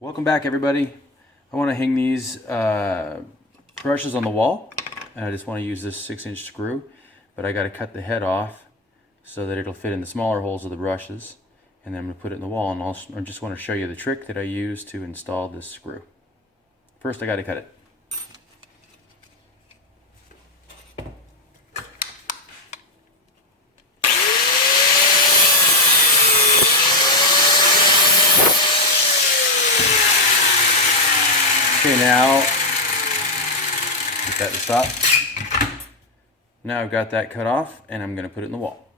Welcome back, everybody. I want to hang these brushes on the wall, and I just want to use this 6-inch screw, but I got to cut the head off so that it'll fit in the smaller holes of the brushes, and then I'm going to put it in the wall, and I just want to show you the trick that I use to install this screw. First, I got to cut it. Okay, now get that to stop. Now I've got that cut off, and I'm going to put it in the wall.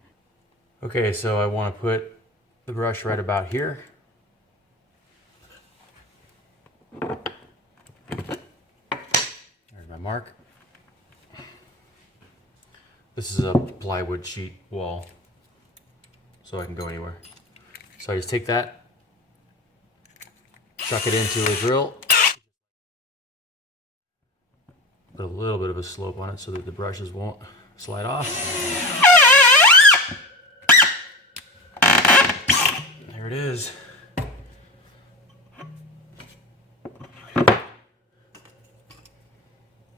Okay, so I want to put the brush right about here. There's my mark. This is a plywood sheet wall, so I can go anywhere. So I just take that, chuck it into a drill, put a little bit of a slope on it so that the brushes won't slide off. There it is.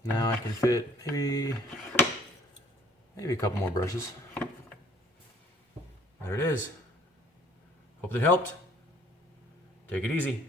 Now I can fit maybe a couple more brushes. There it is. Hope that helped. Take it easy.